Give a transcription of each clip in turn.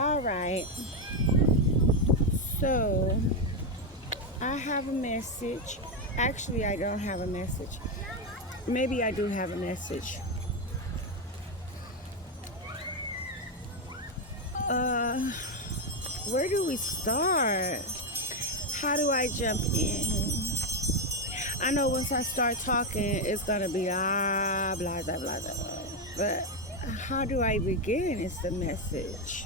All right. So I have a message. Actually, I don't have a message. Maybe I do have a message. Uh, where do we start? How do I jump in? I know once I start talking, it's gonna be blah blah blah blah. But how do I begin? Is the message.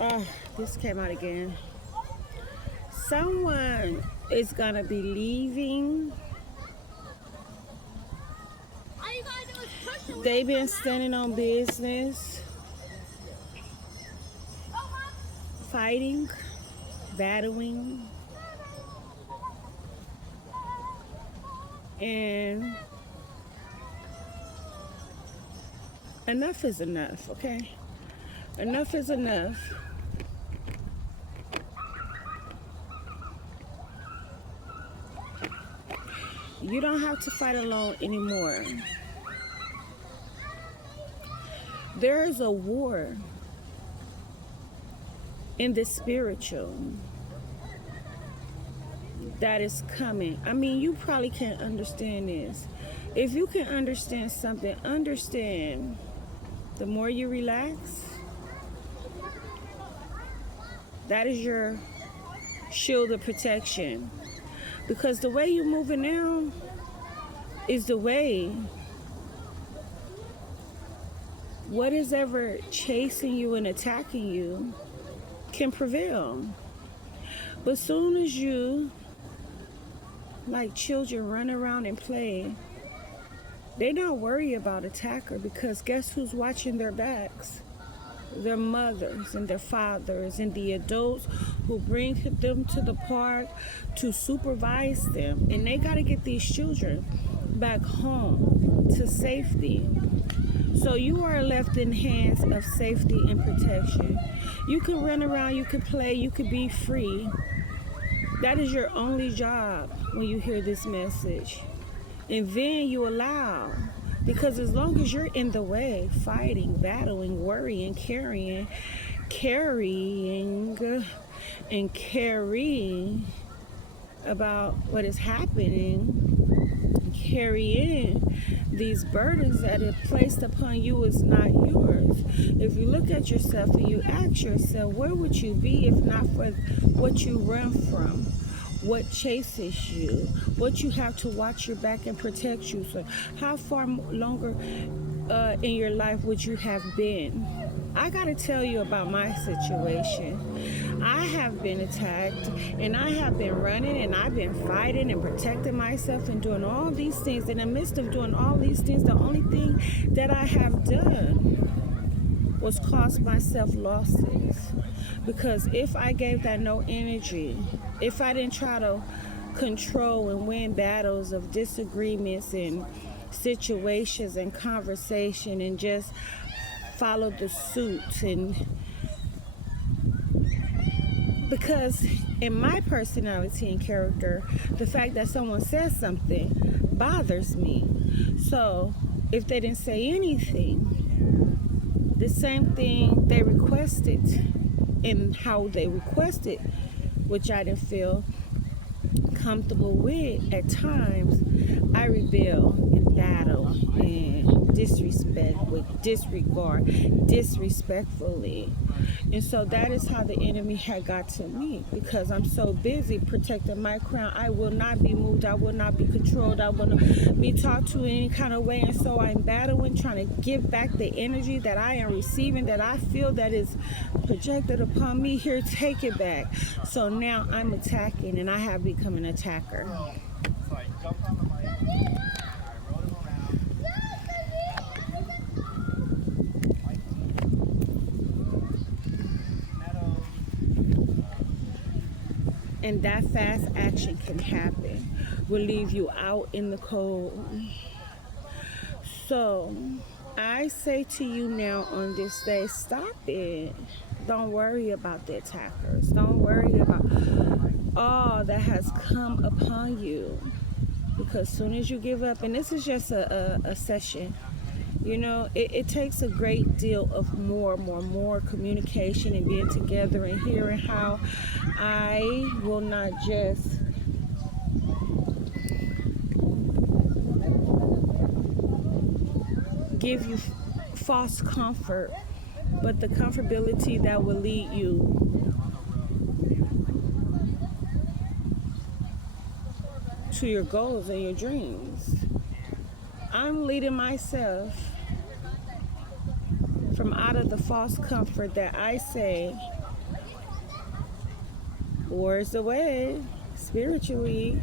Oh, this came out again. Someone is gonna be leaving. They've been standing on business, fighting, battling, and enough is enough, okay? Enough is enough. You don't have to fight alone anymore. There is a war in the spiritual that is coming. I mean, you probably can't understand this. If you can understand something, understand the more you relax, that is your shield of protection. Because the way you're moving now is the way. What is ever chasing you and attacking you can prevail. But soon as you, like children, run around and play, they don't worry about attacker, because guess who's watching their backs? Their mothers and their fathers and the adults who bring them to the park to supervise them. And they got to get these children back home to safety. So you are left in hands of safety and protection. You can run around, you can play, you can be free. That is your only job when you hear this message. And then you allow, because as long as you're in the way, fighting, battling, worrying, carrying, and carrying about what is happening, carrying these burdens that are placed upon you is not yours. If you look at yourself and you ask yourself, where would you be if not for what you run from? What chases you? What you have to watch your back and protect you? So how far longer in your life would you have been? I gotta tell you about my situation. I have been attacked, and I have been running, and I've been fighting and protecting myself and doing all these things. In the midst of doing all these things, the only thing that I have done was cause myself losses. Because if I gave that no energy, if I didn't try to control and win battles of disagreements and situations and conversation and just follow the suit, and because in my personality and character, the fact that someone says something bothers me. So if they didn't say anything, the same thing they requested and how they requested, which I didn't feel comfortable with, at times I rebel and battle and disregard disrespectfully. And so that is how the enemy had got to me, because I'm so busy protecting my crown. I will not be moved, I will not be controlled, I will not be talked to in any kind of way. And so I'm battling, trying to give back the energy that I am receiving, that I feel that is projected upon me. Here, take it back. So now I'm attacking, and I have become an attacker. And that fast action can happen, will leave you out in the cold. So I say to you now on this day, stop it. Don't worry about the attackers. Don't worry about all that has come upon you. Because soon as you give up, and this is just a session, It takes a great deal of more communication and being together and hearing how I will not just give you false comfort, but the comfortability that will lead you to your goals and your dreams. I'm leading myself from out of the false comfort that I say war is the way spiritually,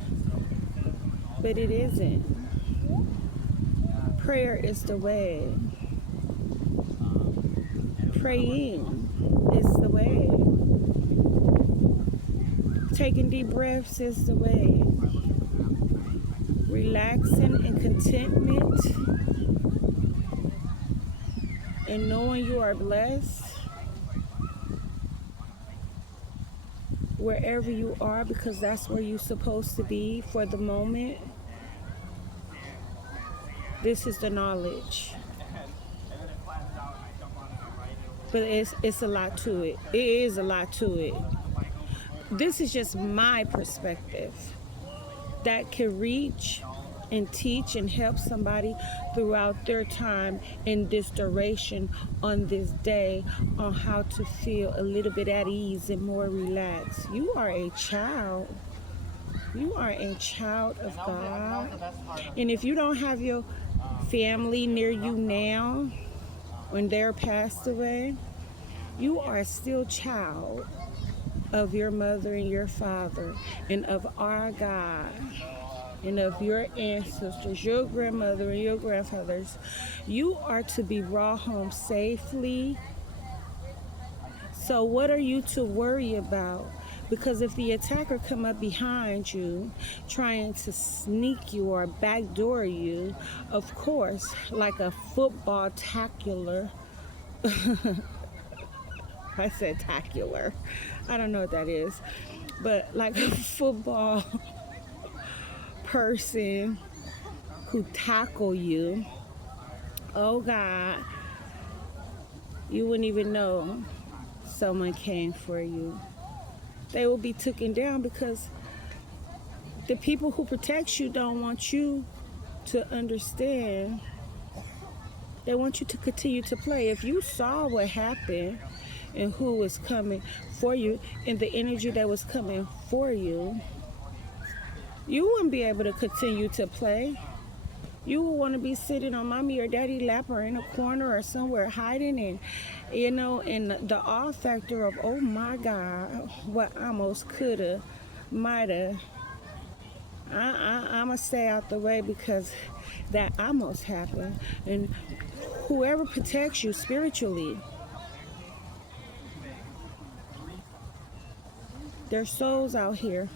but it isn't. Prayer is the way. Praying is the way. Taking deep breaths is the way. Relaxing and contentment and knowing you are blessed wherever you are, because that's where you're supposed to be for the moment. This is the knowledge. But it's a lot to it. It is a lot to it. This is just my perspective that can reach and teach and help somebody throughout their time in this duration on this day on how to feel a little bit at ease and more relaxed. You are a child. You are a child of God. And if you don't have your family near you now, when they're passed away, you are still child of your mother and your father and of our God and of your ancestors, your grandmother and your grandfathers. You are to be brought home safely. So what are you to worry about? Because if the attacker come up behind you trying to sneak you or backdoor you, of course, like a football tacular, I said tacular, I don't know what that is, but like a football person who tackle you, oh God, you wouldn't even know someone came for you. They will be taken down because the people who protect you don't want you to understand. They want you to continue to play. If you saw what happened and who was coming for you and the energy that was coming for you, you wouldn't be able to continue to play. You would want to be sitting on mommy or daddy lap or in a corner or somewhere hiding and, and the awe factor of, oh my God, what almost coulda, mighta. I'm going to stay out the way because that almost happened. And whoever protects you spiritually, there's souls out here,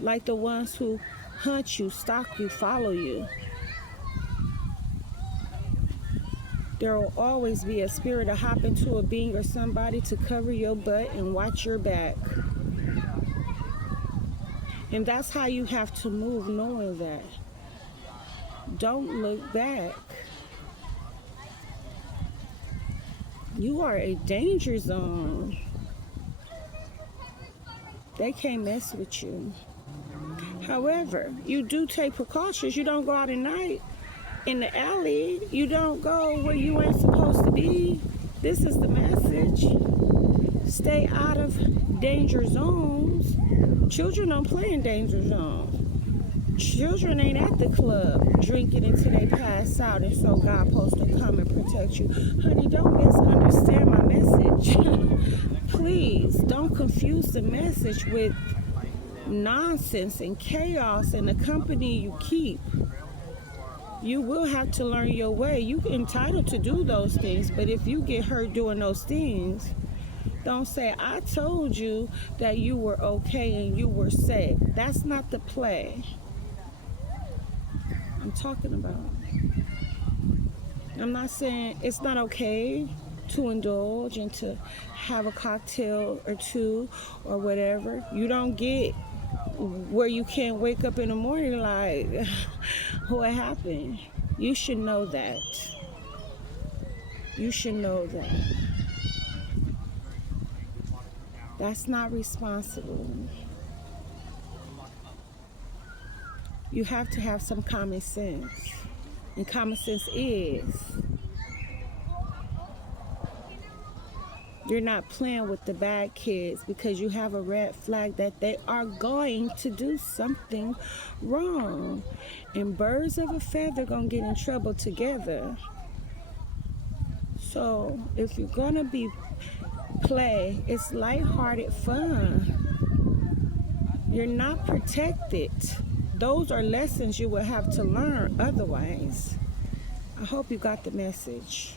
like the ones who hunt you, stalk you, follow you. There will always be a spirit to hop into a being or somebody to cover your butt and watch your back. And that's how you have to move, knowing that. Don't look back. You are a danger zone. They can't mess with you. However, you do take precautions. You don't go out at night in the alley. You don't go where you ain't supposed to be. This is the message. Stay out of danger zones. Children don't play in danger zones. Children ain't at the club drinking until they pass out and so God supposed to come and protect you. Honey, don't misunderstand my message. Please don't confuse the message with nonsense and chaos and the company you keep. You will have to learn your way. You're entitled to do those things, but if you get hurt doing those things, don't say, I told you that you were okay and you were safe. That's not the play I'm talking about. I'm not saying it's not okay to indulge and to have a cocktail or two or whatever. You don't get where you can't wake up in the morning like, what happened? You should know that. You should know that. That's not responsible. You have to have some common sense. And common sense is you're not playing with the bad kids because you have a red flag that they are going to do something wrong. And birds of a feather gonna get in trouble together. So if you're gonna be play, it's lighthearted fun. You're not protected. Those are lessons you will have to learn otherwise. I hope you got the message.